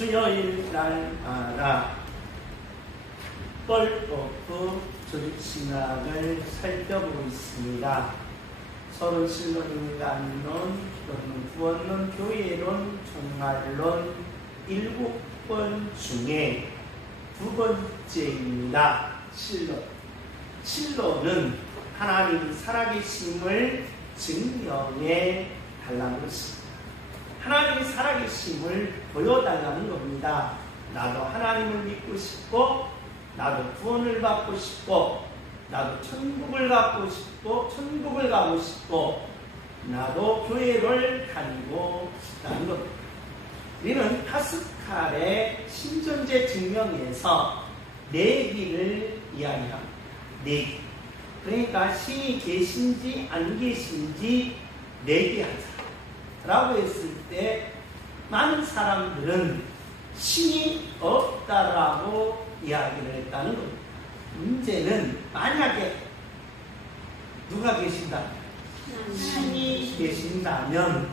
수요일 날마다 뻘거프 조직신학을 살펴보고 있습니다. 서론, 신론, 인간론, 구원론, 교회론, 종말론 7권 중에 두 번째입니다. 신론. 신론은 하나님이 살아계심을 증명해 달라는 것입니다. 하나님이 살아계심을 보여달라는 겁니다. 나도 하나님을 믿고 싶고, 나도 구원을 받고 싶고, 나도 천국을 가고 싶고, 나도 교회를 다니고 싶다는 겁니다. 우리는 파스칼의 신존재 증명에서 내기를 이야기합니다. 내기. 그러니까 신이 계신지 안 계신지 내기하자 라고 했을 때 많은 사람들은 신이 없다라고 이야기를 했다는 겁니다. 문제는 만약에 누가 계신다? 신이 계신다면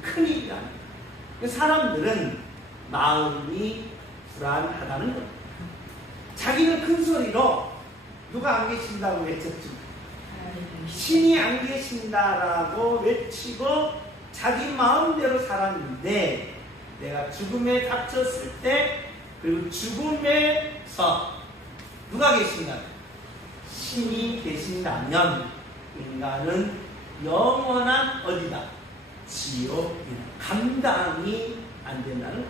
큰일이다. 사람들은 마음이 불안하다는 겁니다. 자기는 큰 소리로 누가 안 계신다고 외쳤죠. 신이 안 계신다라고 외치고 자기 마음대로 살았는데, 내가 죽음에 닥쳤을 때, 그리고 죽음에서 누가 계신가? 신이 계신다면 인간은 영원한 어디다? 지옥이다. 감당이 안 된다는 거예요.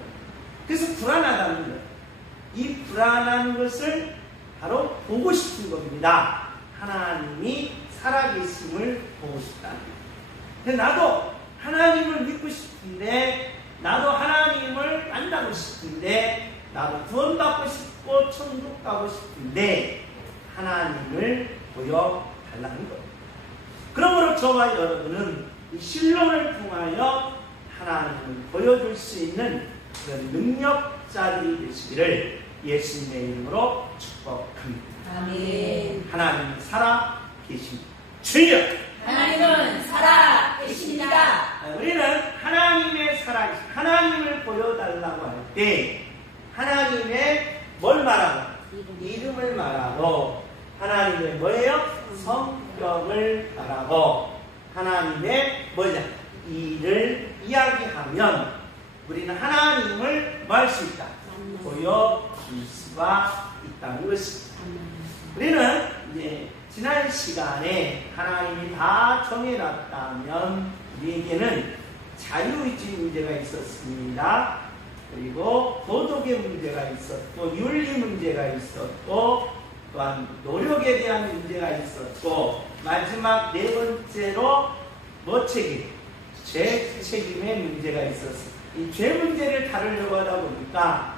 그래서 불안하다는 거예요. 이 불안한 것을 바로 보고 싶은 겁니다. 하나님이 살아계심을 보고 싶다는 거예요. 근데 나도 하나님을 믿고 싶은데, 나도 하나님을 만나고 싶은데, 나도 구원받고 싶고 천국 가고 싶은데 하나님을 보여달라는 거예요. 그러므로 저와 여러분은 이 신론을 통하여 하나님을 보여줄 수 있는 그런 능력자들이 되시기를 예수님의 이름으로 축복합니다. 아멘. 하나님은 살아 계십니다. 주여! 하나님은 살아 계십니다. 우리는 하나님의 살아계심, 하나님을 보여달라고 할 때 하나님의 뭘 말하고? 이름을 말하고, 하나님의 뭐예요? 성격을 말하고, 하나님의 뭐냐? 일을 이야기하면 우리는 하나님을 뭐 할 수 있다? 보여줄 수가 있다는 것입니다. 우리는 이제 지난 시간에 하나님이 다 정해놨다면 우리에게는 자유의지 문제가 있었습니다. 그리고 도덕의 문제가 있었고, 윤리 문제가 있었고, 또한 노력에 대한 문제가 있었고, 마지막 네 번째로 뭐 책임? 죄 책임의 문제가 있었어요. 이 죄 문제를 다루려고 하다 보니까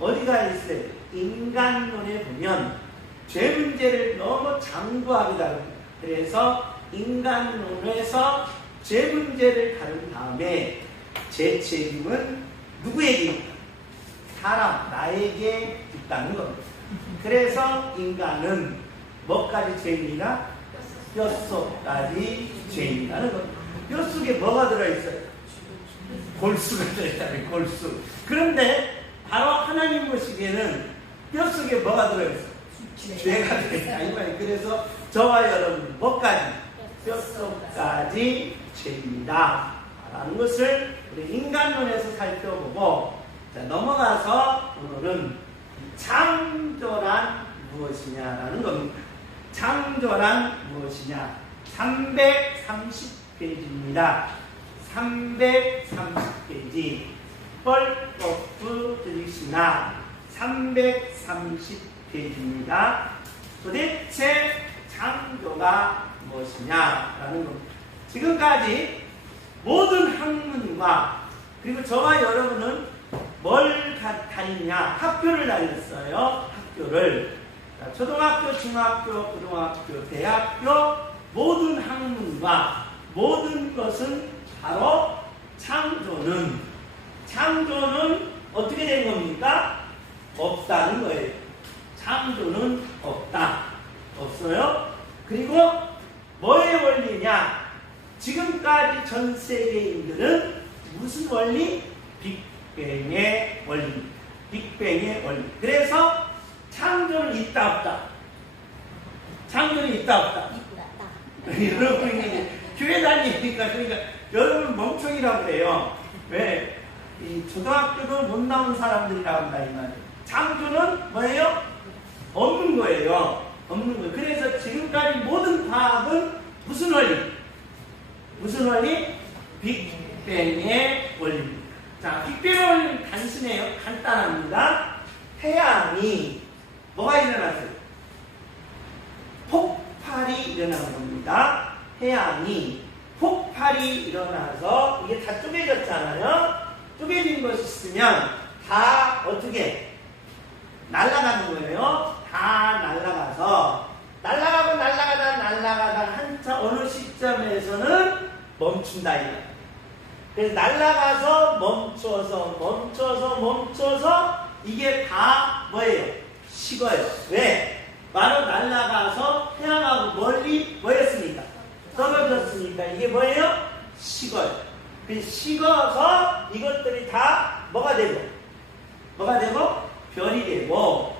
어디가 있어요? 인간론에 보면 죄 문제를 너무 장구하게 다룹니다. 그래서 인간론에서 죄 문제를 다룬 다음에 죄 책임은 누구에게 있다? 사람, 나에게 있다는 겁니다. 그래서 인간은 뭐까지 죄입니다? 뼛속까지 죄인이라는 겁니다. 뼛속에 뭐가 들어있어요? 골수가 들어있다는 골수. 그런데 바로 하나님 보시기에는 뼛속에 뭐가 들어있어요? 죄가 들어있다. 이 말이에요. 그래서 저와 여러분 뭐까지? 뼛속까지 죄입니다 라는 것을 우리 인간론에서 살펴보고, 자, 넘어가서 오늘은 창조란 무엇이냐라는 겁니다. 창조란 무엇이냐? 330페이지입니다. 330페이지 뻘거프 조직신학 330페이지입니다. 도대체 창조가 무엇이냐라는 겁니다. 지금까지 모든 학문과, 그리고 저와 여러분은 뭘 다니냐? 학교를 다녔어요. 학교를. 초등학교, 중학교, 고등학교, 대학교 모든 학문과 모든 것은 바로 창조는 어떻게 된 겁니까? 없다는 거예요. 창조는 없다. 없어요. 그리고 뭐의 원리냐? 지금까지 전 세계인들은 무슨 원리? 빅뱅의 원리입니다. 빅뱅의 원리. 그래서 창조는 있다 없다. 창조는 있다 없다. 여러분이 교회 다니니까 그러니까 여러분 멍청이라고 그래요. 왜? 이 초등학교도 못 나온 사람들이라고 한다 이 말이에요. 창조는 뭐예요? 없는 거예요. 없는 거예요. 그래서 지금까지 모든 과학은 무슨 원리? 무슨 원리? 빅뱅의 원리입니다. 자, 빅뱅의 원리는 단순해요. 간단합니다. 태양이 뭐가 일어났어요? 폭발이 일어난 겁니다. 태양이 폭발이 일어나서 이게 다 쪼개졌잖아요. 쪼개진 것이 있으면 다 어떻게 날아가는 거예요. 다 날아가서 날아가다 한참 어느 시점에서는 멈춘다 이거예요. 그래서 날아가서 멈춰서 이게 다 뭐예요? 식어요. 왜? 바로 날아가서 태양하고 멀리 뭐였습니까? 떨어졌으니까 이게 뭐예요? 식어요. 그래서 식어서 이것들이 다 뭐가 되고 별이 되고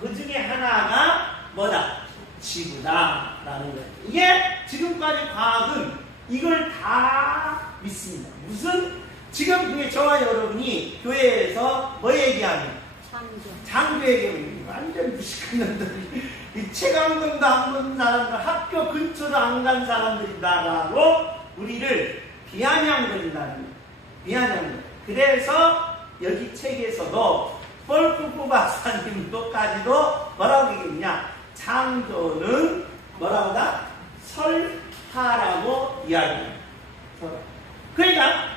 그 중에 하나가 뭐다? 지구다라는 거예요. 이게 지금까지 과학은 이걸 다 믿습니다. 무슨 지금 그게 저와 여러분이 교회에서 뭐 얘기하면 창조 얘기하면 완전 무식한 놈들이 이 체감금도 안 본 사람들 학교 근처도 안 간 사람들이다라고 우리를 비아냥거린다는 거예요. 비아냥거려. 그래서 여기 책에서도 폴크프 박사님도까지도 뭐라고 얘기했냐? 창조는 뭐라고 하다? 설파라고 이야기합니다. 그러니까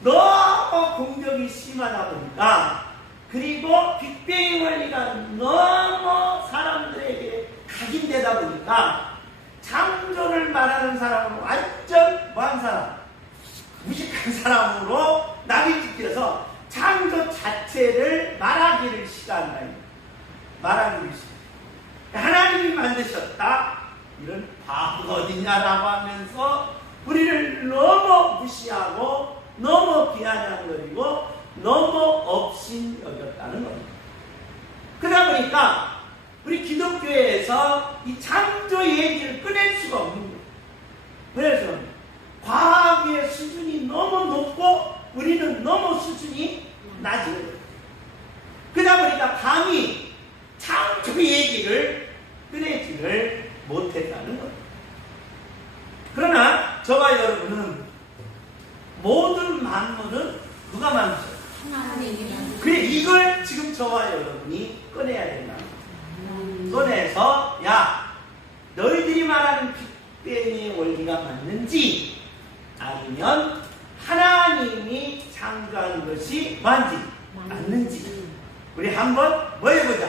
너무 공격이 심하다 보니까 그리고 빅뱅의 원리가 너무 사람들에게 각인되다 보니까 창조를 말하는 사람은 완전 뭐한 사람? 무식한 사람으로 낙인찍혀서 창조 자체를 말하기를 싫어한다. 말하기를 싫어. 하나님이 만드셨다. 이런 바보가 어딨냐라고 하면서 우리를 너무 무시하고 너무 비아냥거리고 너무 업신 여겼다는 겁니다. 그러다 보니까 우리 기독교에서 이 창조 얘기를 꺼낼 수가 없는 거예요. 그래서 과학의 수준이 너무 높고 우리는 너무 수준이 낮은 거예요. 그러다 보니까 감히 창조 얘기를 꺼내지를 못했다는 거예요. 그러나 저와 여러분은 모든 만물은 누가 만드셨어요? 그래 이걸 지금 저와 여러분이 꺼내야 된다. 꺼내서 야 너희들이 말하는 빅뱅의 원리가 맞는지 아니면 하나님이 창조한 것이 맞는지 우리 한번 뭐 해보자.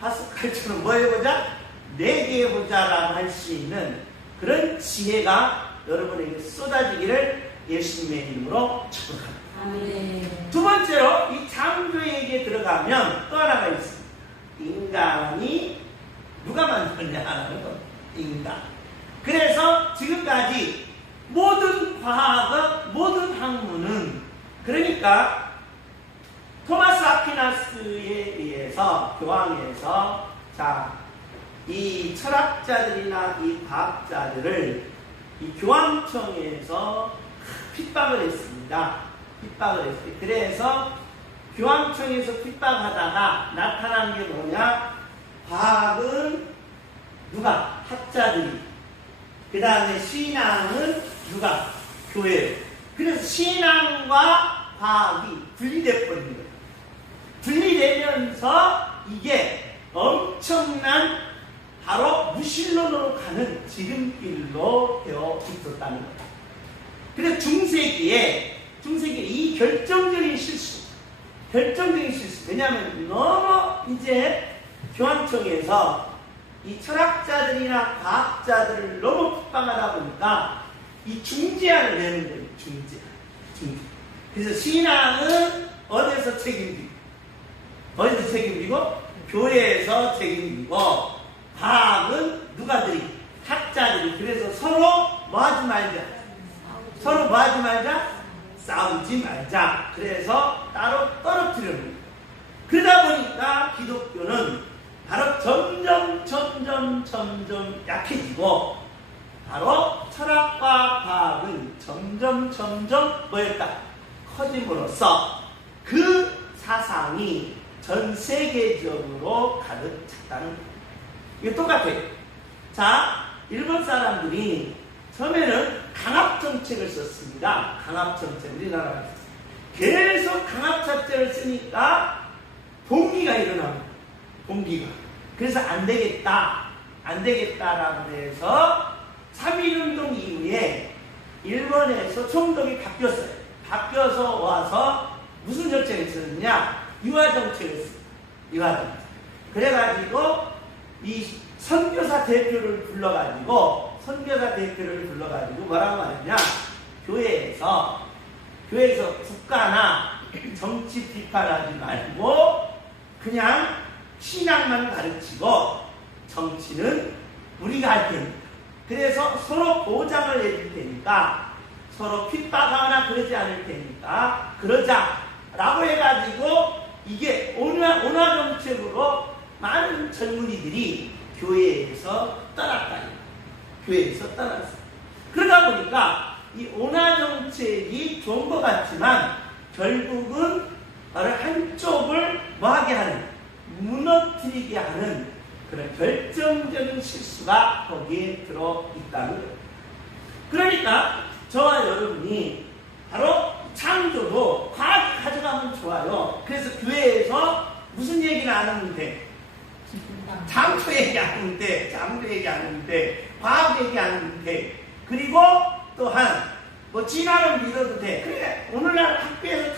파스칼처럼 뭐 해보자. 내기해보자라고 할 수 있는 그런 지혜가 여러분에게 쏟아지기를 예수님의 이름으로 축복합니다. 두 번째로 이 창조 얘기에 들어가면 또 하나가 있습니다. 인간이 누가 만들었냐는 것. 인간. 그래서 지금까지 모든 과학은 모든 학문은 그러니까 토마스 아퀴나스에 의해서 교황에서 이 철학자들이나 이 과학자들을 이 교황청에서 핍박을 했습니다. 핍박을 했어요. 그래서 교황청에서 핍박하다가 나타난 게 뭐냐? 과학은 누가? 학자들이. 그 다음에 신앙은 누가? 교회예요. 그래서 신앙과 과학이 분리돼버린 거예요. 분리되면서 이게 엄청난 바로 무신론으로 가는 지름길로 되어 있었다는 거예요. 그래서 중세기에 이 결정적인 실수. 왜냐하면 너무 이제 교황청에서 이 철학자들이나 과학자들을 너무 핍박하다 보니까 이 중재안을 내는 거예요. 중재. 그래서 신앙은 어디서 책임지고 교회에서 책임지고 과학은 누가들이? 학자들이. 그래서 서로 뭐 하지 말자? 싸우지 말자. 그래서 따로 떨어뜨리는 거예요. 그러다 보니까 기독교는 바로 점점 약해지고, 바로 철학과 과학은 점점 뭐였다? 커짐으로써 그 사상이 전 세계적으로 가득 찼다는 거예요. 이게 똑같아요. 자, 일본 사람들이 처음에는 강압정책을 썼습니다. 강압정책, 우리나라에서. 계속 강압정책을 쓰니까 봉기가 일어납니다. 봉기가. 그래서 안 되겠다라고 해서 3.1운동 이후에 일본에서 총독이 바뀌었어요. 바뀌어서 와서 무슨 정책을 쓰느냐? 유화정책을 씁니다. 유화정책. 그래가지고 이 선교사 대표를 불러가지고 뭐라고 하느냐? 교회에서 국가나 정치 비판하지 말고 그냥 신앙만 가르치고 정치는 우리가 할 테니까. 그래서 서로 보장을 해줄 테니까, 서로 핍박하거나 그러지 않을 테니까 그러자라고 해가지고 이게 온화 정책으로 많은 젊은이들이 교회에서 떠났다니. 교회에서 떠났어요. 그러다 보니까 이 온화 정책이 좋은 것 같지만 결국은 바로 한쪽을 뭐하게 하는, 무너뜨리게 하는 그런 결정적인 실수가 거기에 들어있다는 거예요. 그러니까 저와 여러분이 바로 창조도 과학이 가져가면 좋아요. 그래서 교회에서 무슨 얘기를 안 하면 돼? 창조 얘기 안 하면 돼. 창조 얘기 안 하면 돼. 과학 얘기 안 하면 돼. 그리고 또한 진화를 믿어도 돼. 그래, 오늘날 학교에서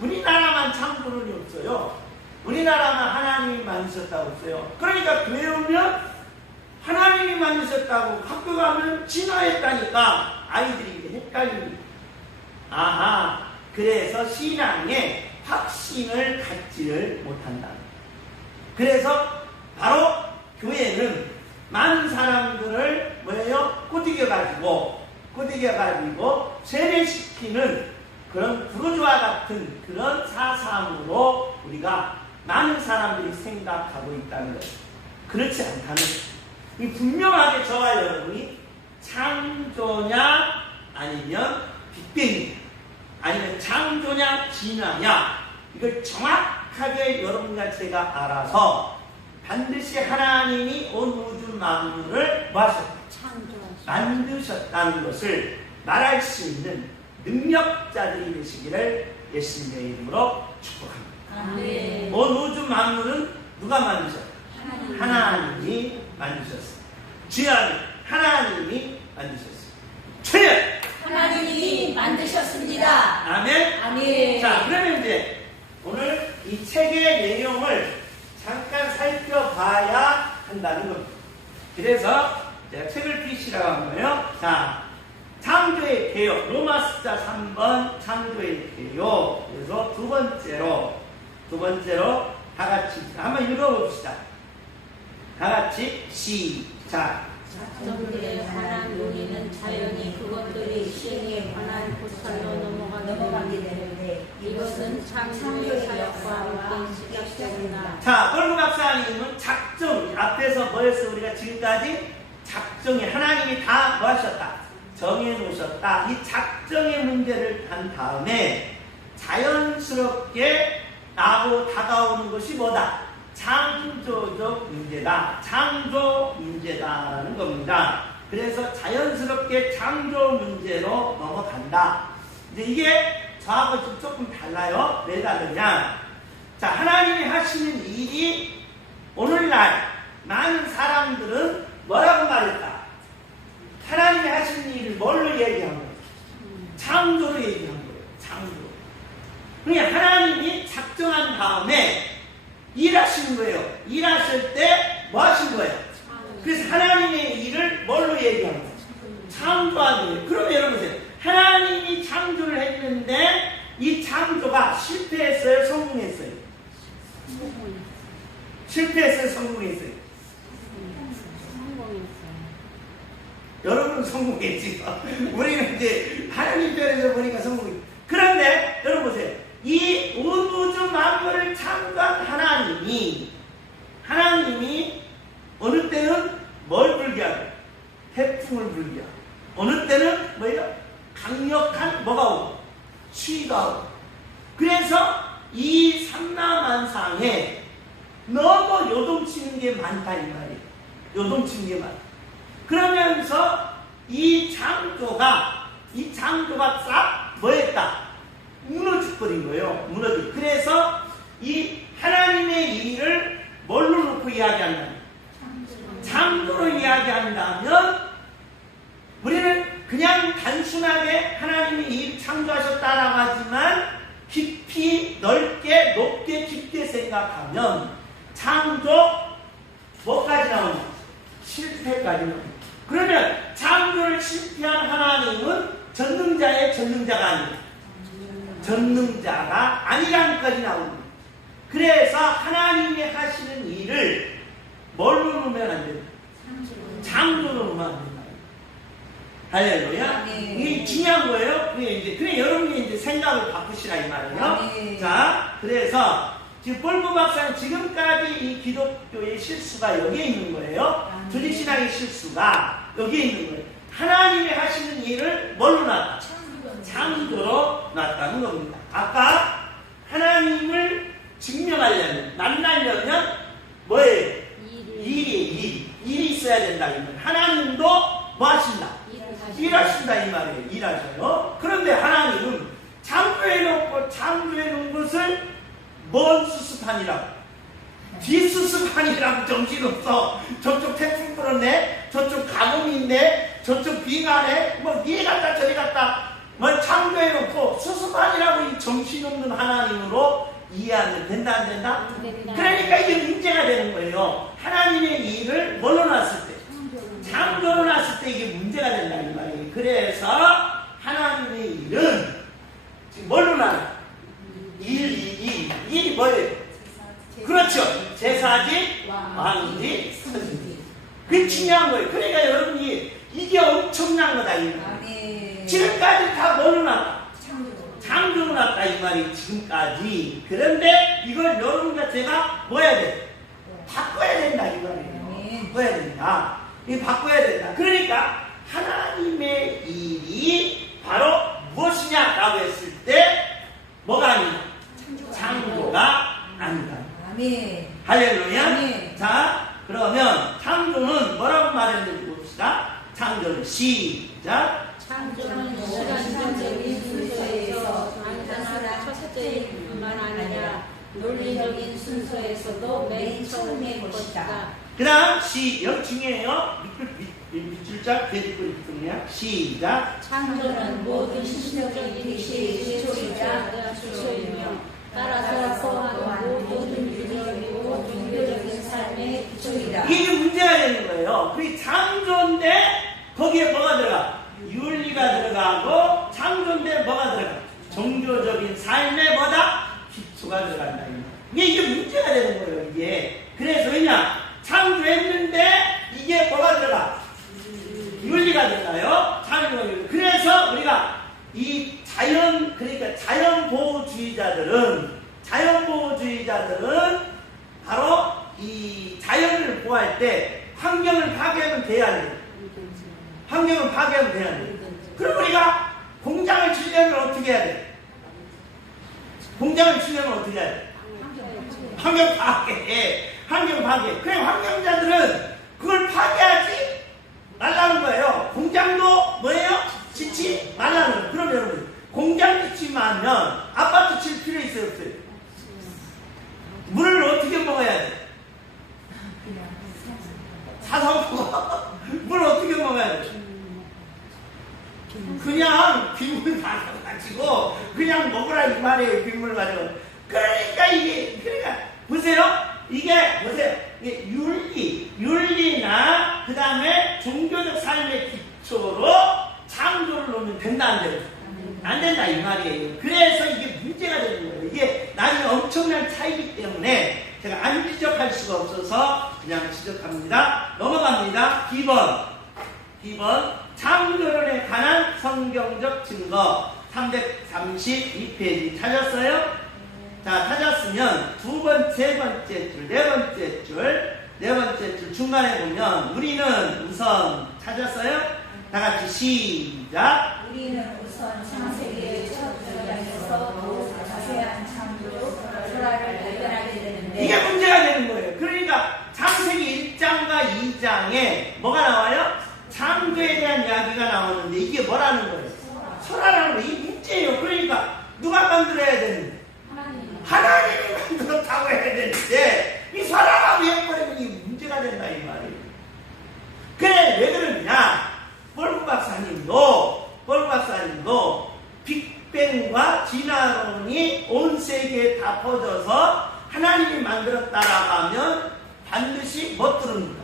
우리나라만 창조론이 없어요. 우리나라만 하나님이 만드셨다고 없어요. 그러니까 교회 오면 하나님이 만드셨다고, 학교 가면 진화했다니까 아이들이 헷갈립니다. 아하, 그래서 신앙에 확신을 갖지를 못한다. 그래서 바로 교회는 많은 사람들을 꼬드겨가지고 세뇌시키는 그런 부르주아 같은 그런 사상으로 우리가 많은 사람들이 생각하고 있다는 것. 그렇지 않다는 것. 분명하게 저와 여러분이 창조냐 아니면 빅뱅이냐 아니면 창조냐 진화냐, 이걸 정확하게 여러분과 제가 알아서 반드시 하나님이 온 우주 만물을 만드셨다는 것을 말할 수 있는 능력자들이 되시기를 예수님의 이름으로 축복합니다. 아멘. 온 우주 만물은 누가 만드셨어요? 하나님이 만드셨어요. 주연 하나님이 만드셨어요. 최연 하나님이 만드셨습니다. 아멘. 아멘. 자, 그러면 이제 오늘 이 책의 내용을 잠깐 살펴봐야 한다는 겁니다. 그래서 제가 책을 펴시라고 한 거예요. 자, 창조의 개요. 로마 숫자 3번 창조의 개요. 그래서 두 번째로 다 같이 한번 읽어봅시다. 다 같이 시작. 작정들에 관한 논의는 자연히 그것들이 시행에 관한 고찰로 넘어가게 되는데 이것은 창조의 역사와 함께 시작됩니다. 자, 꼴구 박사님은 작정, 앞에서 뭐였어? 우리가 지금까지 작정이 하나님이 다 뭐 하셨다? 정해놓으셨다. 이 작정의 문제를 한 다음에 자연스럽게 나하고 다가오는 것이 뭐다? 창조적 문제다. 창조 문제다라는 겁니다. 그래서 자연스럽게 창조 문제로 넘어간다. 이제 이게 저하고 조금 달라요. 왜 다르냐? 자, 하나님이 하시는 일이 오늘날 많은 사람들은 뭐라고 말했다? 하나님이 하시는 일을 뭘로 얘기한 거예요? 창조로 얘기한 거예요. 창조. 그러니까 하나님이 작정한 다음에 일하신 거예요. 일하실 때 뭐 하신 거예요? 그래서 하나님의 일을 뭘로 얘기한 거예요? 창조한 거예요. 그러면 여러분 보세요. 하나님이 창조를 했는데 이 창조가 실패했어요? 성공했어요? 실패했어요? 성공했어요? 여러분은 성공했지요. 우리는 이제 하나님 편에서 보니까 성공했어요. 그러면 그때는 뭐예요? 강력한 뭐가 오고 추위가 오고. 그래서 이 삼라만상에 너무 요동치는 게 많다 이 말이에요. 요동치는 게 많다. 그러면서 이 창조가 싹 뭐했다? 무너져버린 거예요. 무너져. 그래서 이 하나님의 일을 뭘로 놓고 이야기한다면, 창조로 이야기한다면 우리는 그냥 단순하게 하나님이 일 창조하셨다라고 하지만 깊이 넓게 높게 깊게 생각하면 창조 뭐까지 나오냐? 실패까지 나옵니다. 그러면 창조를 실패한 하나님은 전능자의 전능자가 아니에요. 전능자가 아니라는까지 나옵니다. 그래서 하나님이 하시는 일을 뭘로 놓으면 안 됩니다. 창조로 놓으면 안 된다. 할렐루야. 이게 중요한 거예요. 그래 여러분이 이제 생각을 바꾸시라 이 말이에요. 자, 그래서 지금 볼프 박사는 지금까지 이 기독교의 실수가 여기에 있는 거예요. 조직신학의 실수가 여기에 있는 거예요. 하나님이 하시는 일을 뭘로 놨다? 창조로 놨다는 겁니다. 아까 하나님을 증명하려면, 만나려면 뭐예요? 일이 있어야 된다. 이 말. 하나님도 뭐 하신다? 일하신다 이 말이에요. 일하셔요. 그런데 하나님은 창조해 놓은 것을 뭔 수습하니라고? 뒷수습하니라고 정신없어. 저쪽 태풍 불었네, 저쪽 가뭄이 있네, 저쪽 비가 네, 뭐 이리 갔다 저리 갔다 뭐 창조해 놓고 수습하니라고 이 정신없는 하나님으로 이해하면 된다 안 된다? 그러니까 이게 문제가 되는 거예요. 하나님의 일을 뭘로 놨을 때, 창조로 놨을 때 이게 문제가 된다 이 말이에요. 그래서 하나님의 일은 지금 뭘로 놨나? 일이 뭐예요? 그렇죠. 제사지, 왕지, 선지. 그게 중요한 거예요. 그러니까 여러분이 이게 엄청난 거다 이 말이에요. 지금까지 다 뭘로 놨나? 창조로 놨다 이 말이 지금까지. 그런데 이걸 여러분과 제가 뭐 해야 돼? 바꿔야 된다 이 말이에요. 바꿔야 된다. 이 바꿔야 된다. 그러니까 하나님의 일이 바로 무엇이냐라고 했을 때 뭐가 아니다? 창조가 아니다. 아멘. 할렐루야. 아멘. 자, 그러면 창조는 뭐라고 말했는지 봅시다. 창조는 시작. 창조는 시간적인 순서에서 완전한 첫째일 뿐만 아니라 논리적인 순서에서도 맨 처음의 것이다. 그 다음 여기 중요해요. 밑줄짝 대뒷골이 붙으냐. 시작. 창조는 모든 신적인 계시의 기초이자 기초이며 따라서 또한 모든 윤리적이고 종교적인 삶의 기초이다. 이게 문제가 되는 거예요. 그게 창조인데 거기에 뭐가 들어가? 윤리가 들어가고, 창조인데 뭐가 들어가? 종교적인 삶의 뭐다? 기초가 들어간다. 이게 문제가 되는 거예요. 이게. 그래서 왜냐? 창조했는데 이게 뭐가 들어가? 윤리가 들어가요. 창조가. 그래서 우리가 이 그러니까 자연보호주의자들은 바로 이 자연을 보호할 때 환경을 파괴하면 돼야 돼. 환경을 파괴하면 돼야 돼. 그럼 우리가 공장을 치려면 어떻게 해야 돼? 공장을 치려면 어떻게 해야 돼? 환경 파괴. 환경 파괴. 그래, 환경자들은 그걸 파괴하지 말라는 거예요. 공장도 뭐예요? 짓지 말라는 거예요. 그러면 여러분, 공장 짓지 말면 아파트 칠 필요 있어요, 없어요? 물을 어떻게 먹어야 돼? 사서 먹어. 물 어떻게 먹어야 돼? 그냥 빗물 받아가지고 그냥 먹으라 이 말이에요. 빗물 가지고. 그러니까 보세요. 이게 윤리나 그 다음에 종교적 삶의 기초로 창조를 놓으면 된다 안 돼요? 안 된다 이 말이에요. 그래서 이게 문제가 되는 거예요. 이게 나중에 엄청난 차이기 때문에 제가 안 지적할 수가 없어서 그냥 지적합니다. 넘어갑니다. B번 창조론에 관한 성경적 증거 332페이지 찾았어요? 자, 찾았으면 세 번째 줄 중간에 보면 우리는 우선 찾았어요? 다 같이 시작. 우리는 우선 창세기의 첫 절에서 더욱 자세한 창조 설화를 발견하게 되는데 이게 문제가 되는 거예요. 그러니까 창세기 1장과 2장에 뭐가 나와요? 창조에 대한 이야기가 나오는데 이게 뭐라는 거예요? 설화라는 거. 이게 문제예요. 그러니까 누가 만들어야 되는데? 하나님이 만들었다고 해야 되는데 이 설화가 왜 버리면 이 문제가 된다 이 말이에요. 그래 왜 그러냐? 폴 박사님도 빅뱅과 진화론이 온 세계에 다 퍼져서 하나님이 만들었다라고 하면 반드시 뭐 뚫습니까?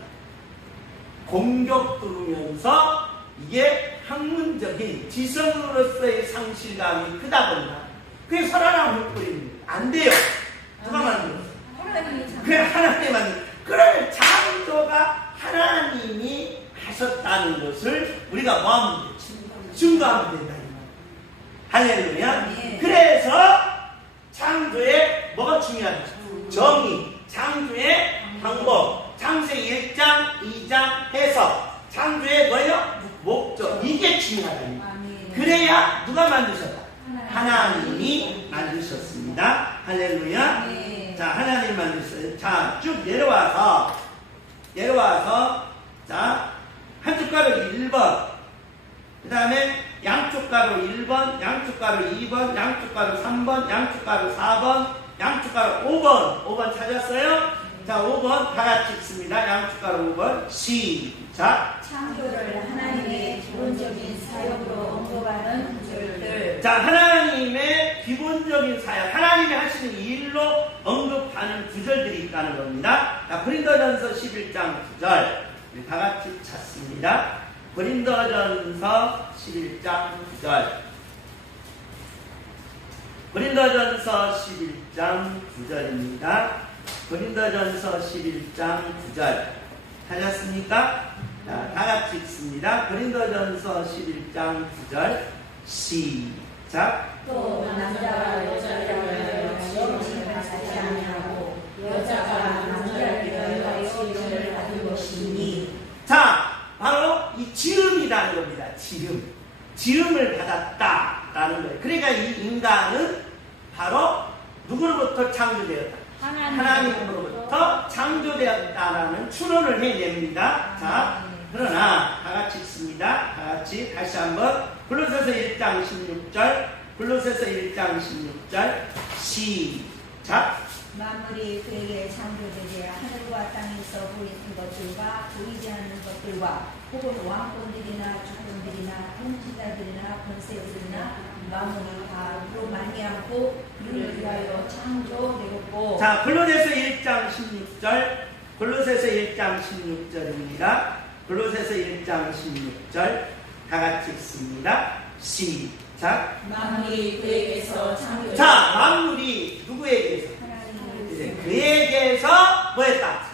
공격 뚫으면서 이게 학문적인 지성으로서의 상실감이 크다 보니까 그게 설화라고 못 안 돼요. 누가 만들었어요? 그래 하나님이 만들었어요. 그러면 창조가 하나님이 하셨다는 것을 우리가 뭐하면 돼? 증거하면 된다. 할렐루야. 네. 그래서 창조에 뭐가 중요하죠? 정의, 창조의 방법, 창세기 1장, 2장 해석, 창조의 뭐예요? 목적. 이게 중요하다. 그래야 누가 만드셨다? 하나님이 만드셨습니다. 할렐루야. 네. 자, 하나님 만드셨어요. 자, 쭉 내려와서 자, 한쪽 가로 1번, 그 다음에 양쪽 가로 1번, 양쪽 가로 2번, 양쪽 가로 3번, 양쪽 가로 4번, 양쪽 가로 5번 찾았어요? 자, 5번 다 같이 읽습니다. 양쪽 가로 5번 시작. 창조를 하나님의 기본적인 사역으로 언급하는 구절들. 자, 하나님의 기본적인 사역, 하나님이 하시는 일로 언급하는 구절들이 있다는 겁니다. 자, 고린도전서 11장 9절 다 같이 찾습니다. 고린도전서 11장 9절. 고린도전서 11장 9절입니다. 고린도전서 11장 9절 찾았습니까? 자, 다 같이 읽습니다. 고린도전서 11장 9절 시작. 또 남자가 여자를 시험을 받지 아니하고 여자가 남자를 위하여 시험을 받은 것이니. 자, 바로 이 지음이라는 겁니다. 지음을 받았다라는 거예요. 그러니까 이 인간은 바로 누구로부터 창조되었다? 하나님으로부터 창조되었다라는 추론을 해냅니다. 자, 그러나 다 같이 읽습니다. 다 같이 다시 한번 골로새서 1장 16절, 골로새서 1장 16절 시작. 만물이 그에게 창조되되 하늘과 땅에서 보이는 것들과 보이지 않는 것들과 혹은 왕권들이나 주권들이나 통치자들이나 권세들이나 만물이 다 그로 말미암고 그를 위하여 창조되었고. 자, 골로새서 1장 16절, 골로새서 1장 16절입니다. 골로새서 1장 16절 다 같이 읽습니다. 시작. 만물이 그에게서 창조. 자, 만물이 누구에게서? 이제 그에게서 뭐했다?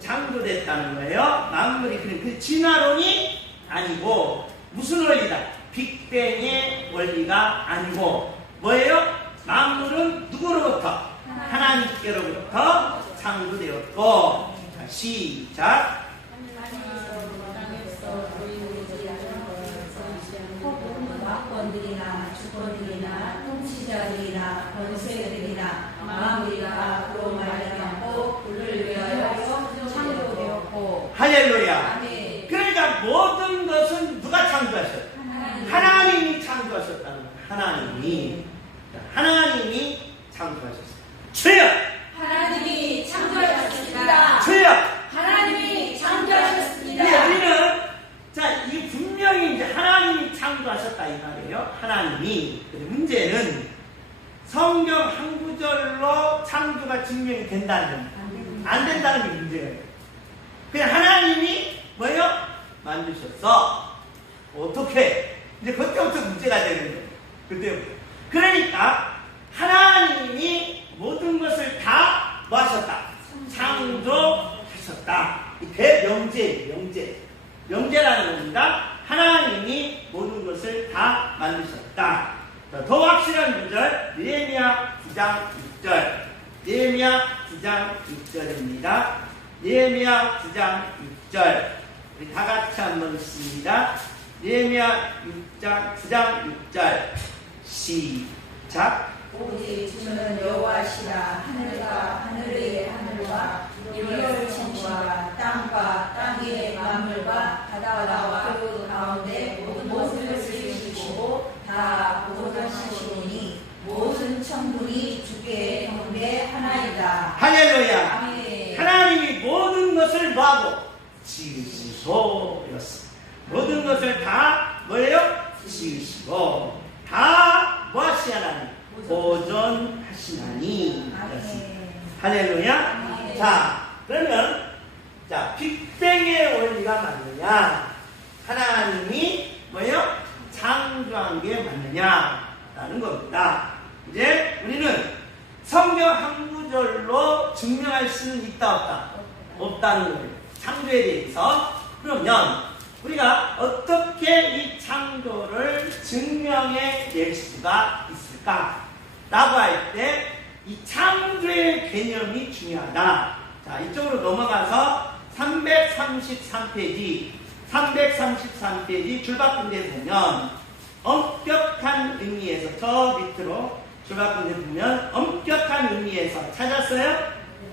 창조됐다는 거예요. 만물이 그 진화론이 아니고 무슨 원리다? 빅뱅의 원리가 아니고 뭐예요? 만물은 누구로부터? 하나님께로부터 창조되었고. 자, 시작. 왕권들이나 주권들이나 통치자들이나 권세들이나 만물이가 그로 말미암고 그를 위하여 창조되었고. 할렐루야. 아멘. 그러니까 모든 것은 누가 창조하셨어요? 하나님이 창조하셨다는 거예요. 하나님이 창조하셨어요. 주여! 하나님이 창조하셨습니다. 주여! 하나님이 창조하셨습니다. 우리는 자, 이 분명히 이제 하나님이 창조하셨다 이 말이에요. 하나님이. 근데 문제는 성경 한 구절로 창조가 증명이 된다는 겁니다. 안 된다는 게 문제예요. 그냥 하나님이 뭐예요? 만드셨어. 어떻게? 이제 그때부터 문제가 되는 거예요. 그때부터. 그러니까 하나님이 모든 것을 다 뭐 하셨다? 창조하셨다. 이 대명제예요. 명제라는 겁니다. 하나님이 모든 것을 다 만드셨다. 자, 더 확실한 구절, 느헤미야 9장 6절. 느헤미야 9장 6절입니다. 느헤미야 9장 6절. 우리 다 같이 한번 읽습니다. 예레미야 6장 9장 6절 시작. 오직 주는 여호와시라. 하늘과 하늘의 하늘과 열천과 땅과 땅 위의 만물과 바다와 그 가운데 모든 것을 지으시고 다 보존하시오니 모든 천군이 주께 경배 하나이다. 할렐루야. 아멘. 하나님이 모든 것을 뭐하고 지으시고 이렇습니다. 모든 것을 다 뭐예요? 지으시고 다 뭐하시나니 보존하시나니. 할렐루야. 아멘. 자, 그러면 자 빅뱅의 원리가 맞느냐, 하나님이 뭐예요? 창조한 게 맞느냐라는 겁니다. 이제 우리는 성경 한 구절로 증명할 수는 있다 없다? 없다는 거예요. 창조에 대해서. 그러면 우리가 어떻게 이 창조를 증명해 낼 수가 있을까? 라고 할 때 이 창조의 개념이 중요하다. 자, 이쪽으로 넘어가서 333페이지 줄바꿈대 보면 엄격한 의미에서 저 밑으로 줄바꿈대 보면 엄격한 의미에서 찾았어요?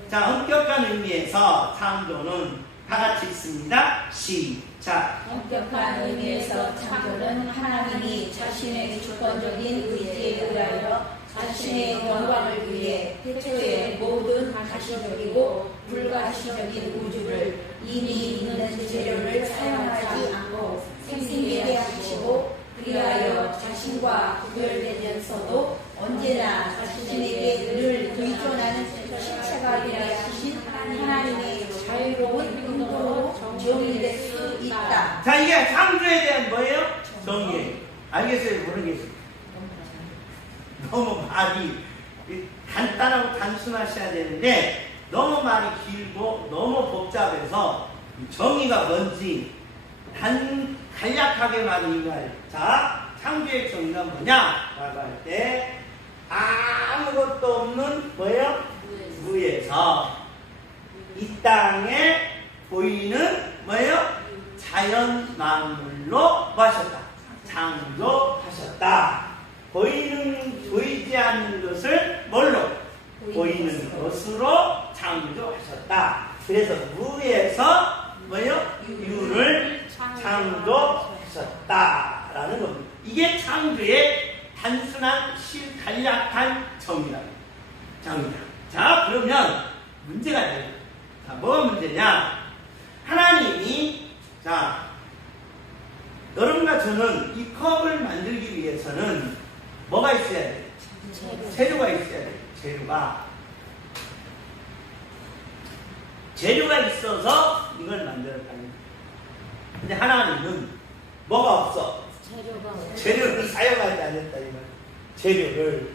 자, 엄격한 의미에서 창조는 다 같이 있습니다. 시작. 엄격한 의미에서 창조는 하나님이 자신의 주권적인 의지에 의하여 자신의 영광을 위해 태초에 모든 가시적이고 불가시적인 우주를 이미 있는 재료를 사용하지 않고 생생하게 하시고 그리하여 자신과 구별되면서도 언제나 자신에게 늘 의존하는 실체가 되게 하신 하나님의 자유로운 행동으로 정의될 수 있다. 자, 이게 창조에 대한 뭐예요? 정의예요. 알겠어요? 모르겠어요? 너무 말이 간단하고 단순하셔야 되는데 너무 말이 길고 너무 복잡해서 정의가 뭔지 간략하게만 이해할. 자, 창조의 정의가 뭐냐? 라고 할 때 아무것도 없는 뭐예요? 무에서 이 땅에 보이는 뭐예요? 자연 만물로 뭐 하셨다? 창조하셨다. 보이지 않는 것을 뭘로? 보이는 것으로 창조하셨다. 그래서 무에서 뭐예요? 유를 창조하셨다라는 겁니다. 이게 창조의 단순한 간략한 정의다. 자, 그러면 문제가 돼요. 자, 뭐가 문제냐? 하나님이 자, 여러분과 저는 이 컵을 만들기 위해서는 뭐가 있어야 돼요? 재료가 있어야 돼요. 재료가 있어서 이걸 만들었다는. 근데 하나님은 뭐가 없어? 재료를 사용하지 않았다 이거. 재료를.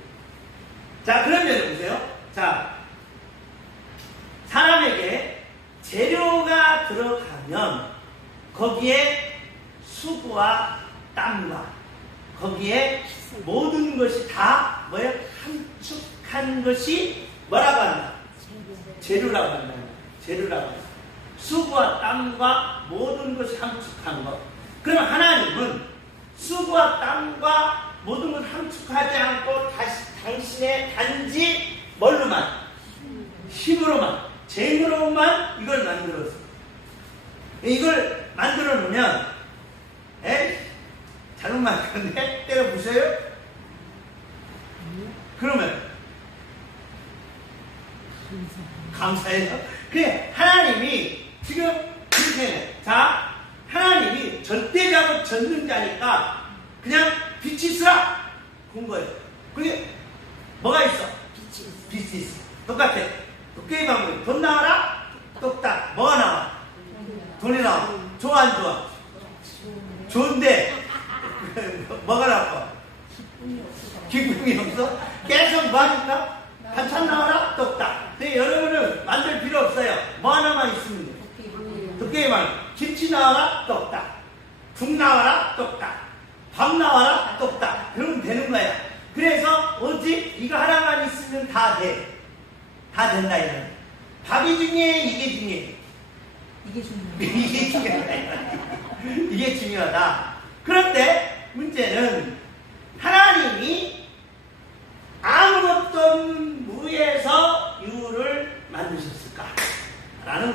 자, 그러면 보세요. 자, 사람에게 재료가 들어가면 거기에 수고와 땀과 거기에 모든 것이 다 뭐예요? 함축한 것이 뭐라고 한다? 재료라고 한다. 수고와 땀과 모든 것이 함축한 것. 그럼 하나님은 수고와 땀과 모든 것을 함축하지 않고 당신의 단지 뭘로만? 힘으로만, 재능으로만 이걸 만들었어. 이걸 만들어 놓으면 잘못 만들었네? 때려 부셔요? 그러면 감사해요. 그래, 하나님이 지금 그렇게 해. 자, 하나님이 절대자고 전능자니까 그냥 빛이 있으라 군 거예요. 그게 뭐가 있어? 빛이 있어. 똑같아. 도깨비 방법이 돈 나와라? 똑딱. 뭐가 나와? 돈이 나와. 좋아 안 좋아? 좋은데 뭐가 나빠? 기쁨이 없어? 계속 뭐 하니까? 반찬 나와라? 똑딱. 근데 여러분은 만들 필요 없어요. 뭐 하나만 있으면 돼요. 도깨비만 김치 나와라? 똑딱. 국 나와라? 똑딱. 밥 나와라? 똑딱. 그러면 되는 거야. 그래서 오직 이거 하나만 있으면 다 돼. 다 된다 이런. 밥이 중요해? 이게 중요해? 이게 중요하다. 이게 중요하다. 그런데 문제는 하나님이 아무것도 없는 무에서 유를 만드셨을까? 라는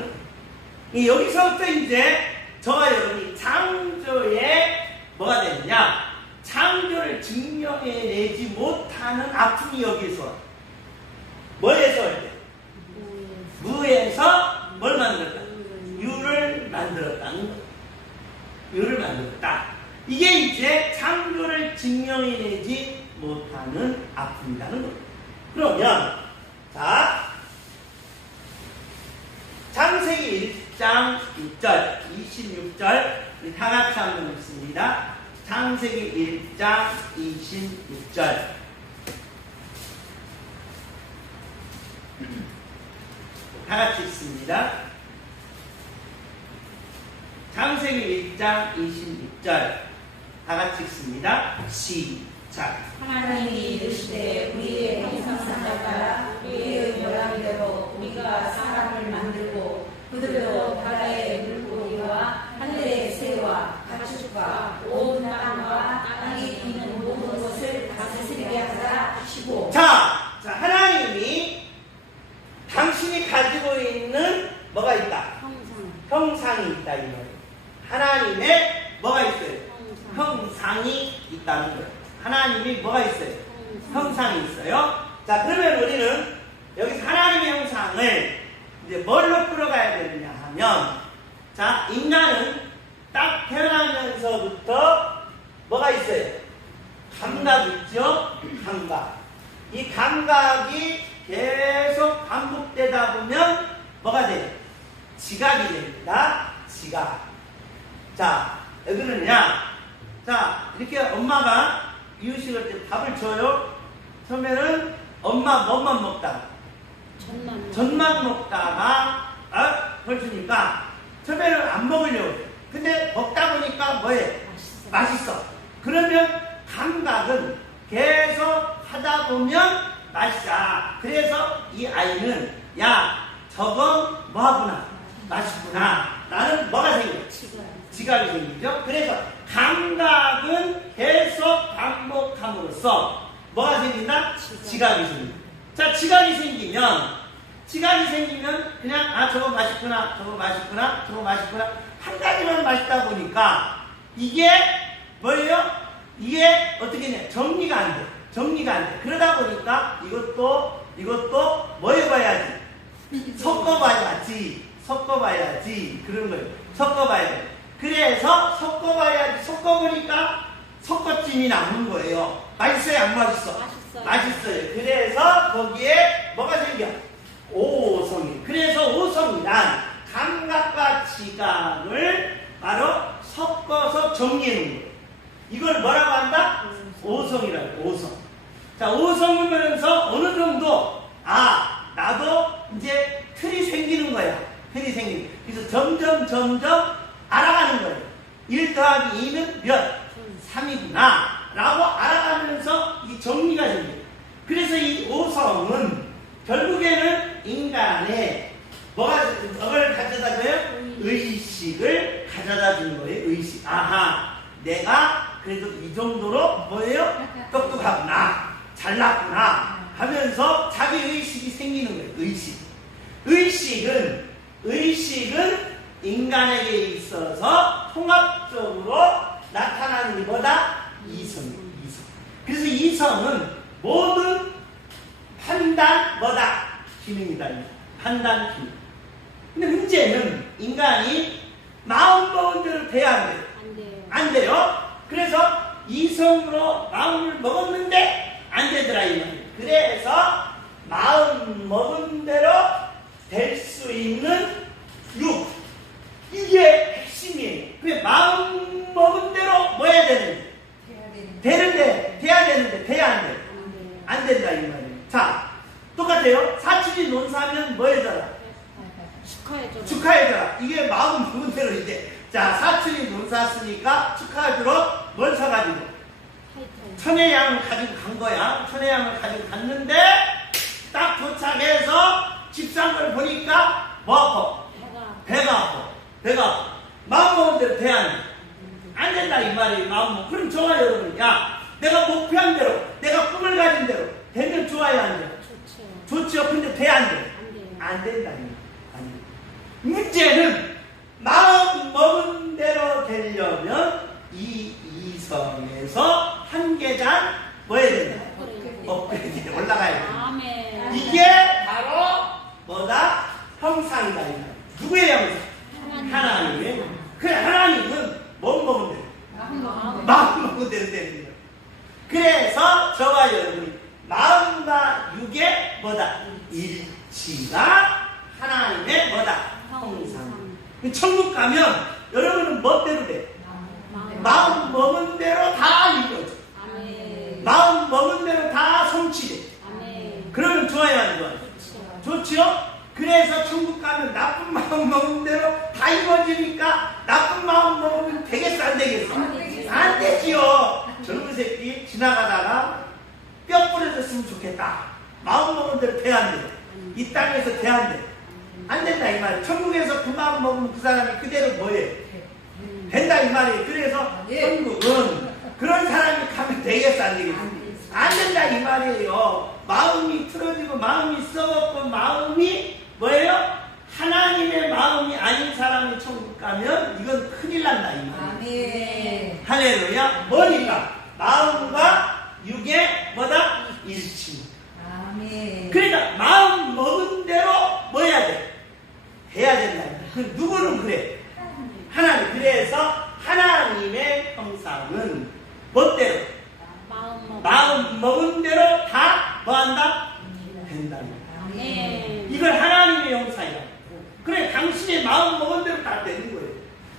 거예요. 여기서부터 이제 저와 여러분이 창조에 뭐가 되느냐? 창조를 증명해내지 못하는 아픔이 여기서 와요. 뭐에서 올 때? 무에서 뭘 만들었다? 유를 만들었다는 거예요. 유를 만들었다. 이게 이제 창조를 증명해내지 못하는 아픔이라는 거예요. 그러면 자 창세기 1장 6절 26절 우리 다 같이 한번 읽습니다. 창세기 1장 26절 다 같이 읽습니다. 창세기 1장 26절 다 같이 읽습니다. 시작. 하나님이 이르시되 우리의 형상을 따라 우리의 모양대로 우리가 사람을 만들고 그들로 바다의 물고기와 하늘의 새와 가축과 온 땅과 땅에 있는 모든 것을 다스리게 하자 하시고. 자, 하나님이 당신이 가지고 있는 뭐가 있다? 형상이 있다 이 말이에요. 하나님의 뭐가 있어요? 형상이 있다는 거예요. 하나님이 뭐가 있어요? 형상이 있어요. 자, 그러면 우리는 여기서 하나님의 형상을 이제 뭘로 끌어가야 되느냐 하면, 자, 인간은 딱 태어나면서부터 뭐가 있어요? 감각 있죠? 감각. 이 감각이 계속 반복되다 보면 뭐가 돼요? 지각이 됩니다. 지각. 자, 왜 그러느냐? 자, 이렇게 엄마가 이유식을 때 밥을 줘요. 처음에는 엄마 뭐만 먹다가 전만 먹다가 그걸 주니까 처음에는 안 먹으려고 해요. 근데 먹다 보니까 뭐예요? 맛있어. 그러면 감각은 계속 하다 보면 맛있다. 그래서 이 아이는 야 저거 뭐하구나 맛있구나 라는 뭐가 생겨요? 지각이 생기죠. 그래서 감각은 계속 반복함으로써 뭐가 생긴다? 지각이 생긴다. 자, 지각이 생기면 그냥 저거 맛있구나 저거 맛있구나 저거 맛있구나 한 가지만 맛있다 보니까 이게 뭐예요? 이게 어떻게 냐 정리가 안 돼. 그러다 보니까 이것도 뭐 해봐야지? 섞어봐야지 그런 거예요. 섞어봐야 돼. 그래서 섞어보니까 섞어찜이 남는 거예요. 맛있어요? 안 맛있어? 맛있어요. 그래서 거기에 뭐가 생겨? 오성이. 그래서 오성이란 감각과 지각을 바로 섞어서 정리해 놓은 거예요. 이걸 뭐라고 한다? 오성이라고. 오성. 자, 오성이면서 어느 정도 나도 이제 틀이 생기는 거야. 그래서 점점 알아가는 거예요. 1 더하기 2는 몇? 3이구나 라고 알아가면서 이 정리가 생겨요. 그래서 이 오성은 결국에는 인간의 뭐를 가져다 줘요? 의식을 가져다 주는 거예요. 의식. 내가 그래도 이 정도로 뭐예요? 똑똑하구나 잘났구나 하면서 자기 의식이 생기는 거예요. 의식은 인간에게 있어서 통합적으로 나타나는 게 뭐다? 이성이에요. 그래서 이성은 모든 판단 기능이다. 판단 기능. 근데 문제는 인간이 마음 먹은 대로 돼야 안 돼요? 안 돼요. 그래서 이성으로 마음을 먹었는데 안 되더라 이 말이에요. 그래서 마음 먹은 대로 될 수 있는 육. 이게 핵심이에요. 그래 마음 먹은 대로 뭐 해야 되는데? 돼야 되는데 안 된다 이 말이에요. 자, 똑같아요. 사춘기 논사하면 뭐 해줘라? 축하해줘라. 이게 마음 먹은 대로 이제. 자, 사춘기 논사 쓰니까 축하해주러 뭘 사가지고? 천혜향을 가지고 간 거야. 천혜향을 가지고 갔는데 딱 도착해서 집산 걸 보니까 뭐 아파? 배가 아파. 마음 먹은 대로 돼 안 안 된다 이 말이에요. 마음. 그럼 좋아요 여러분. 야 내가 목표한 대로 내가 꿈을 가진 대로 되면 좋아요 안 돼요? 좋죠. 근데 돼 안 돼? 안 된다 이 말. 아니. 문제는 마음 먹은 대로 되려면 이 이성에서 한 계단 뭐 해야 된다? 업그레이드 올라가야 된다. 아멘. 이게 바로 뭐다? 형상이다. 누구의 형상? 하나님의. 그래 하나님은 뭐 먹으면 돼요? 마음 먹으면 되는 거예요. 그래서 저와 여러분이 마음과 육의 뭐다? 일치가 하나님의 뭐다? 형상. 천국 가면 여러분은 멋대로 돼. 마음 먹은 대로 다 이루어져. 마음 먹은 대로 다 성취돼. 그러면 좋아요 안 좋아요? 좋지요? 그래서 천국 가면 나쁜 마음 먹은 대로 다 이루어지니까 나쁜 마음 먹으면 되겠어 안 되겠어? 안 되지요. 젊은 새끼 지나가다가 뼈 부러졌으면 좋겠다. 마음 먹은 대로 돼 안 돼? 이 땅에서 돼 안 돼? 안 된다 이 말이에요. 천국에서 그 마음 먹으면 그 사람이 그대로 뭐예요? 된다 이 말이에요. 그래서 천국은 그런 사람이 가면 되겠어 안 되겠어? 안 된다 이 말이에요. 마음이 틀어지고 마음이 썩었고 마음이 뭐예요? 하나님의 마음이 아닌 사람이 천국 가면 이건 큰일 난다 이 말이에요. 할렐루야. 뭐니까? 마음과 육의 뭐다? 일치. 그러니까 마음 먹은 대로 뭐 해야 돼? 해야 된다. 누구는 그래? 하나님. 그래서 하나님의 형상은 멋대로 마음 먹은 대로 다 뭐한다? 된다. 이걸 하나님의 형상이야. 그래 당신의 마음 먹은 대로 다 되는 거예요.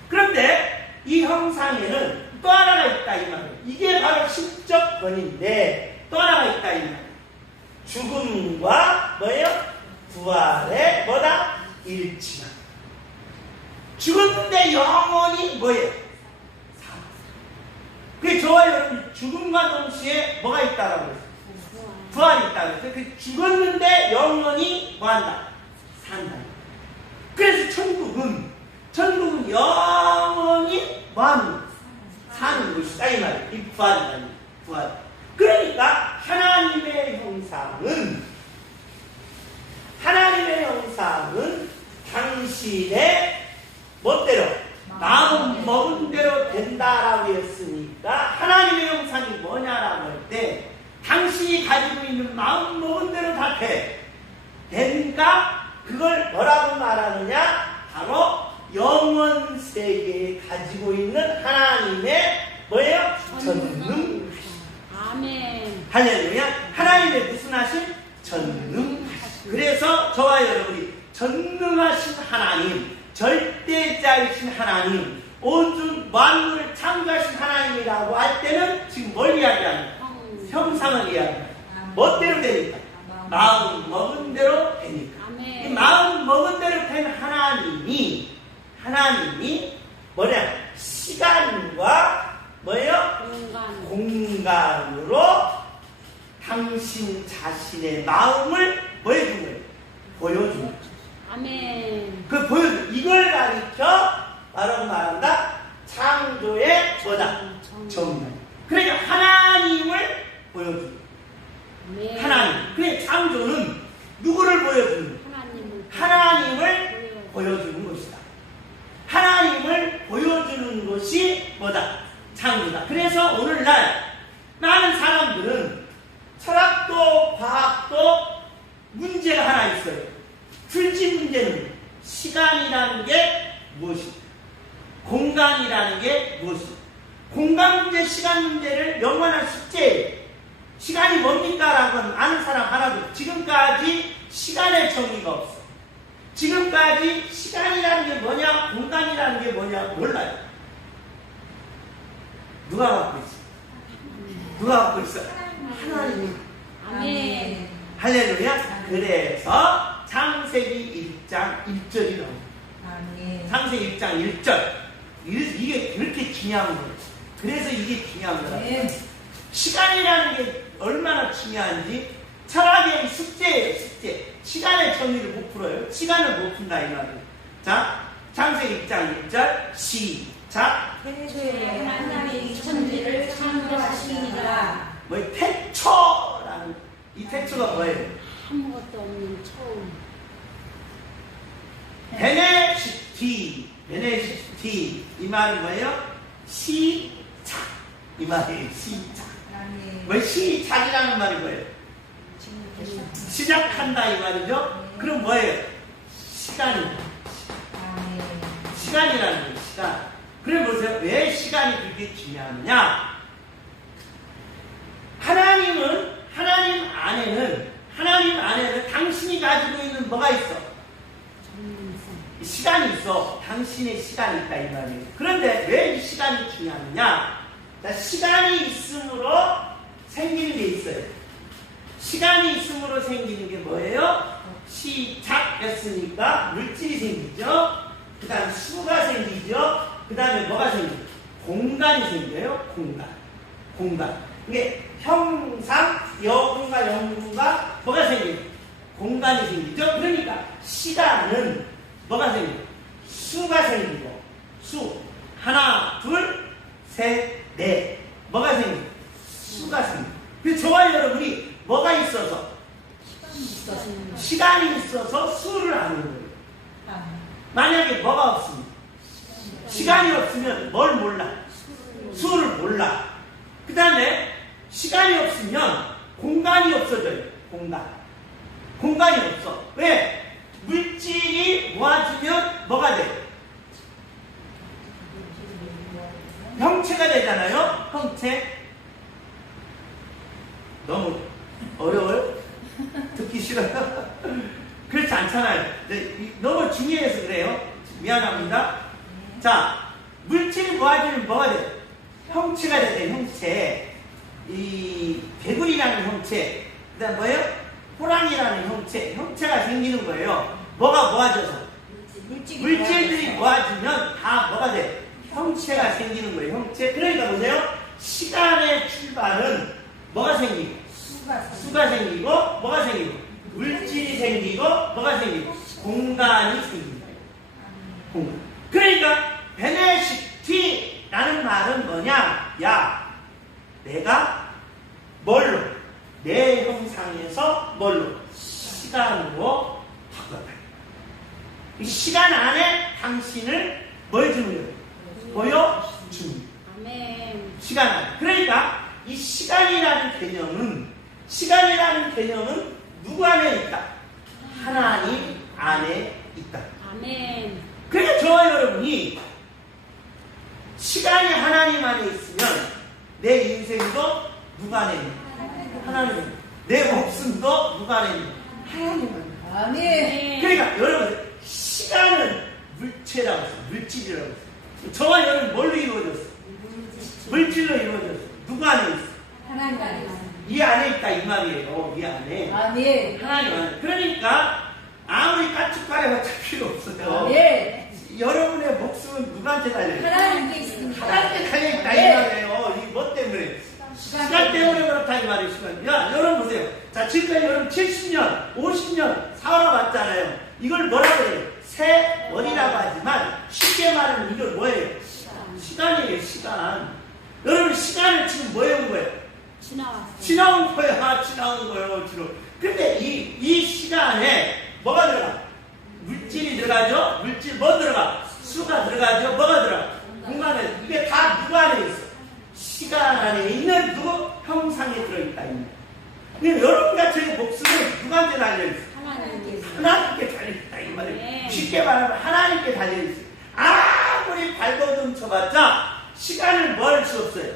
그런데 이 형상에는 또 하나가 있다 이 말이에요. 이게 바로 신적 권인데 또 하나가 있다 이 말이에요. 죽음과 뭐예요? 부활의 뭐다? 일치다. 죽었는데 영원히 뭐예요? 살아. 그게 저와 여러분 죽음과 동시에 뭐가 있다라고 했어요? 부활이 있다고 했어요. 그 죽었는데 영원히 뭐한다? 산다. 그래서 천국은 영원히 뭐하는 거예요? 사는 것이다 이 말이에요. 이 부활이다. 부활. 그러니까 하나님의 형상은 당신의 멋대로 마음 먹은 대로 된다라고 했으니까 하나님의 형상이 뭐냐라고 할 때 당신이 가지고 있는 마음 먹은 대로 다 돼. 되니까 그걸 뭐라고 말하느냐? 바로 영원 세계에 가지고 있는 하나님의 뭐예요? 전능. 아멘. 할렐루야. 하나님의 무슨 하심? 전능하심. 그래서 저와 여러분이 전능하신 하나님, 절대자이신 하나님, 온 만물을 창조하신 하나님이라고 할 때는 지금 뭘 이야기하는 거야? 형상을 이야기하는 거야. 멋대로 되니까. 마음 먹은 대로 되니까. 이 마음 먹은 대로 된 하나님이 뭐냐? 시간과 뭐예요? 공간으로 당신 자신의 마음을 뭐 해준 거예요? 보여준 거예요. 아멘. 그 보여준 이걸 가리켜 뭐라고 말한다? 창조의 뭐다? 정말. 그러니까 하나님을 보여준 거예요. 하나님. 그래 창조는 누구를 보여주는 거예요? 하나님을 보여주는 것이다. 하나님을 보여주는 것이 뭐다? 창조다. 그래서 오늘날 많은 사람들은 철학도 과학도 문제가 하나 있어요. 풀지 문제는 시간이라는 게 무엇입니까? 공간이라는 게 무엇입니까? 공간 문제, 시간 문제를 영원한 숙제예요. 시간이 뭡니까? 라고 아는 사람 하나도 지금까지 시간의 정의가 없어. 지금까지 시간이라는 게 뭐냐, 공간이라는 게 뭐냐 몰라요. 누가 갖고 있어? 누가 갖고 있어? 하나님이. 아멘. 할렐루야. 그래서 창세기 1장 1절이 나옵니다. 창세기 1장 1절. 이게 그렇게 중요한 거예요. 그래서 이게 중요한 거예요. 시간이라는 게 얼마나 중요한지 철학의 숙제예요. 숙제. 시간의 정의를 못 풀어요. 시간을 못 푼다 이 말이에요. 자, 창세기 1장 1절 시작. 자, 태초에 하나님이 천지를 창조하시니라. 뭐 태초라는 이 태초가 뭐예요? 아무것도 없는 처음. 베네시티 이 말은 뭐예요? 시작 이 말이에요. 시작. 아멘. 왜 시작이라는 말이 뭐예요? 시작한다 이 말이죠. 그럼 뭐예요? 시간이. 아멘. 시간이라는 거예요. 시간. 그래 보세요. 왜 시간이 그렇게 중요하느냐? 하나님 안에는 당신이 가지고 있는 뭐가 있어? 시간이 있어. 당신의 시간이 있다 이 말이에요. 그런데 왜 이 시간이 중요하느냐? 자, 시간이 있음으로 생기는 게 있어요. 시간이 있음으로 생기는 게 뭐예요? 시작했으니까 물질이 생기죠. 그 다음 수가 생기죠. 그 다음에 뭐가 생기죠? 공간이 생겨요. 공간. 이게 형상, 여분과 영분과 뭐가 생겨요? 공간이 생기죠. 그러니까 시간은 뭐가 생겨요? 수가 생기고 수 하나, 둘, 셋, 넷 뭐가 생겨요? 수가 생겨요. 그래서 저와 여러분이 뭐가 있어서? 시간이 있어서 수를 아는 거예요. 만약에 뭐가 없습니다. 시간이 없으면 뭘 몰라? 수를 몰라. 그 다음에 시간이 없으면 공간이 없어져요. 공간이 없어. 왜? 물질이 모아지면 뭐가 돼요? 형체가 되잖아요. 형체. 너무 어려워요? 듣기 싫어요? 그렇지 않잖아요. 너무 중요해서 그래요. 미안합니다. 자, 물질이 모아지면 뭐가 돼요? 형체가 되죠. 형체. 이 개구리라는 형체. 그 다음 뭐예요? 호랑이라는 형체가 생기는 거예요. 뭐가 모아져서? 물질들이 모아지면 다 뭐가 돼? 형체가 생기는 거예요. 형체. 그러니까 보세요. 시간의 출발은 뭐가 생기고? 수가 생기고 뭐가 생기고? 물질이 생기고 뭐가 생기고? 공간이 생긴다. 공간. 그러니까 베네시티라는 말은 뭐냐? 야, 내가 뭘로? 내 형상에서 뭘로? 시간으로 바꿔다. 이 시간 안에 당신을 뭘 주는 거예요? 보여주는 거예요. 아멘. 시간 안에. 그러니까 이 시간이라는 개념은 누구 안에 있다? 하나님 안에 있다. 아멘. 그러니까 저와 여러분이 시간이 하나님 안에 있으면 내 인생도 누가 안에 있는? 하나님. 내 목숨도 누가 안에 있는? 하나님 안에. 아멘. 그러니까 여러분 시간은 물체라고 했어요. 물질이라고 했어요. 저와 여러분 뭘로 이루어졌어? 물질로 이루어졌어. 누가 안에 있어? 하나님 안에. 이 안에 있다 이 말이에요. 이 안에. 아멘. 하나님 안에. 그러니까 아무리 까짓거리가 잘 필요 없어요. 예. 여러분의 목숨은 누구한테 달려있어요? 하나님께 있습니다. 하나님께 달려있다 이 말이에요. 이 뭐 때문에? 시간 때문에 그렇다 이 말이에요. 시간. 야, 여러분 보세요. 자, 지금까지 여러분 70년, 50년 살아왔잖아요. 이걸 뭐라고 해요? 세월이라고 하지만 쉽게 말하면 이걸 뭐예요? 시간이에요. 시간. 여러분 시간을 지금 뭐 해온 거예요? 지나온 거예요. 근데 이 시간에 뭐가 들어가? 물질이 들어가죠? 물질 뭐 들어가? 수가 들어가죠? 뭐가 들어가? 공간에. 이게 다 누구 안에 있어? 시간 안에 있는 누구? 형상에 들어있다. 근데 여러분과 저의 목숨은 누구한테 달려있어? 하나님께 달려있다. 이 말이에요. 네. 쉽게 말하면 하나님께 달려있어. 아무리 발버둥 쳐봤자 시간을 뭐 할 수 없어요.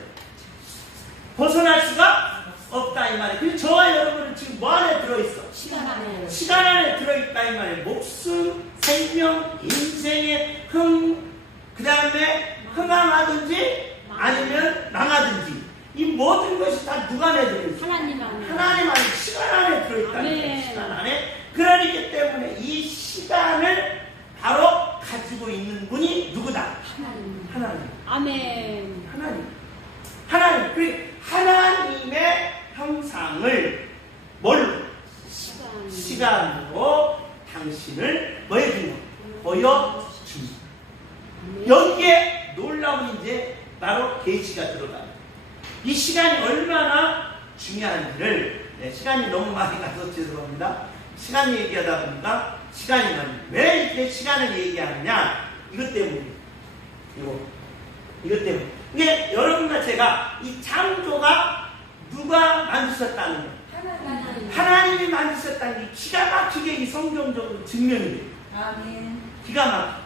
벗어날 수가 없다 이 말이에요. 그래서 저와 여러분은 지금 뭐 안에 들어있어? 시간 안에 들어있다 이 말이에요. 목숨, 생명, 인생의 그 다음에 흥황하든지 아니면 망하든지 이 모든 것이 다 누가 안에 들어있어? 하나님 안에 시간 안에 들어있다. 시간 안에. 그러기 때문에 이 시간을 바로 가지고 있는 분이 누구다? 하나님. 아멘. 하나님. 그 하나님의 형상을 뭘로? 시간으로 당신을 뭐 해주는? 보여주는. 여기에 놀라운 계시가 들어가요. 이 시간이 얼마나 중요한지를 시간이 너무 많이 가서 죄송합니다. 시간 얘기하다 보니까 시간이 많이 왜 이렇게 시간을 얘기하느냐 이것 때문에 이것 때문에 이게 여러분과 제가 이 창조가 누가 만드셨다는 거예요. 하나님이 만드셨다는 게 기가 막히게 이 성경적으로 증명이 돼요. 아멘. 기가 막혀.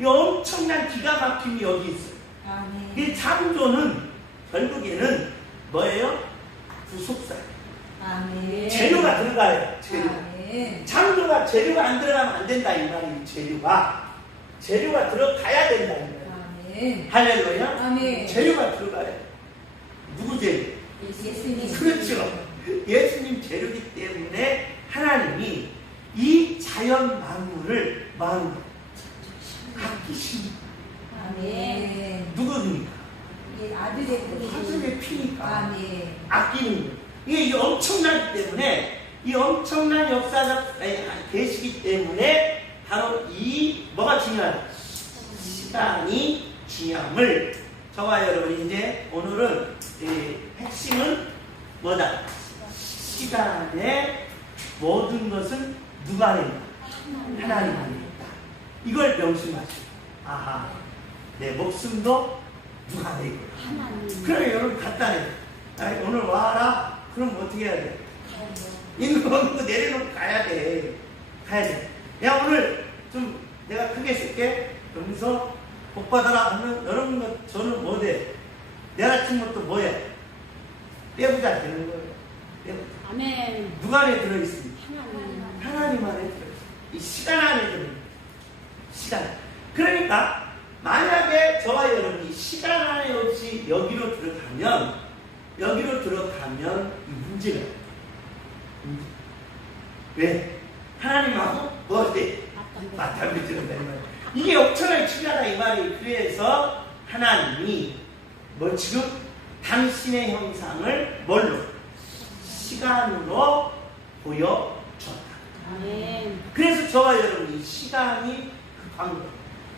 이 엄청난 기가 막힘이 여기 있어요. 아멘. 이 창조는 결국에는 뭐예요? 구속사. 아멘. 재료가 들어가요. 재료. 아멘. 창조가 재료가 안 들어가면 안 된다 이 말이에요. 재료가 들어가야 된다 이 말이에요. 아멘. 할렐루야. 아멘. 재료가 들어가요. 누구 재료? 예수님. 그렇죠. 예수님 재료이기 때문에 하나님이 이 자연 만물을 마음으로 아끼십니다. 아멘. 누구입니까? 이 아들의 하늘의 피니까 아멘. 아끼는 거예요. 이게 엄청나기 때문에 이 엄청난 역사적 계시기 때문에 바로 이 뭐가 중요하다? 시간이 중요함을 저와 여러분 이제 오늘은 핵심은 뭐다? 시간의 모든 것은 누가 안에 있다? 하나님 안에 있다. 이걸 명심하시고 아하 내 목숨도 누가 안에 있구나. 하나님. 그래 여러분 간단해. 오늘 와라. 그럼 어떻게 해야 돼? 있는 거 내려놓고 가야 돼. 야 오늘 좀 내가 크게 쓸게. 그러면서 복 받아라 하면 여러분 저는 뭐 돼? 내일 아침부터 뭐야? 떼부자 되는 거예요. 떼부자. 아멘. 누가 안에 들어있습니까? 하나님. 하나님 안에 들어있어요. 이 시간 안에 들어있어요. 시간. 그러니까 만약에 저와 여러분이 시간 안에 없이 여기로 들어가면 이 문제가 있어요. 왜? 하나님하고 뭐 돼? 맞담비 들은다 이 말이에요. 이게 엄청나게 중요하다 이 말이에요. 그래서 하나님이 뭐 지금 당신의 형상을 뭘로? 시간으로 보여줬다. 아멘. 그래서 저와 여러분이 시간이 급한 거예요.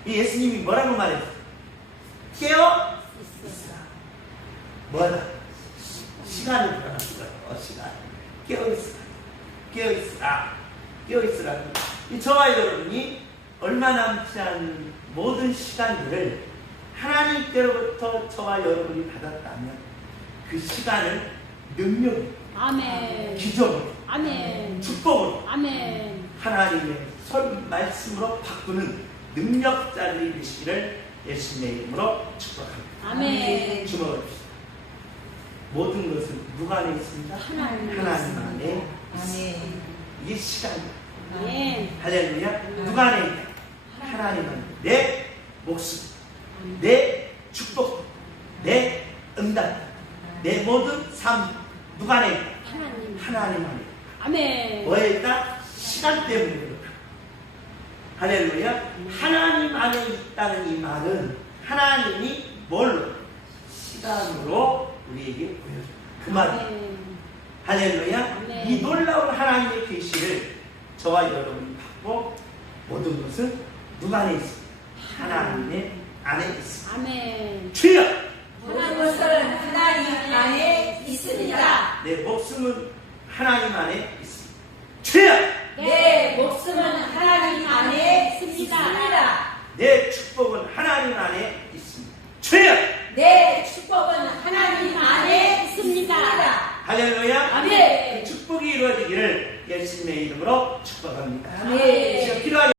이 예수님이 뭐라고 말했어요? 깨어 있으라. 뭐다? 시간을 보라는 거예요. 시간. 깨어 있으라. 깨어 있으라. 깨어 있으라. 이 저와 여러분이 얼마 남지 않은 모든 시간들을 하나님께로부터 저와 여러분이 받았다면 그 시간을 능력, 아멘. 기적으로, 아멘. 축복으로 아멘. 하나님의 말씀으로 바꾸는 능력자들이 되시기를 예수님의 이름으로 축복합니다. 아멘. 주목을 주십시오. 모든 것은 누가 안에 있습니다? 하나님 안에 아멘. 이게 시간이에요. 아멘. 할렐루야. 누가 안에 있다? 하나님 안에. 내 목숨, 내 축복, 내 응답, 내 모든 삶 누가 안에 있다? 하나님. 하나님 안에. 아멘. 뭐에 있다? 시간 때문에 그렇다. 할렐루야. 하나님 안에 있다는 이 말은 하나님이 뭘로? 시간으로 우리에게 보여줍니다. 그 말이에요. 아멘. 할렐루야. 아멘. 이 놀라운 하나님의 계시를 저와 여러분이 받고 모든 것은 누가 안에 있습니다? 하나님의 안에 있습니다. 아멘. 주여! 모든 것은 하나님 안에 있습니다. 내 목숨은 하나님 안에 있습니다. 주여! 내 목숨은 하나님 안에 있습니다. 내 축복은 하나님 안에 있습니다. 주여! 내 축복은 하나님 안에 있습니다. 할렐루야. 아멘. 그 축복이 이루어지기를 예수님의 이름으로 축복합니다. 아멘. 지금 기도하겠습니다.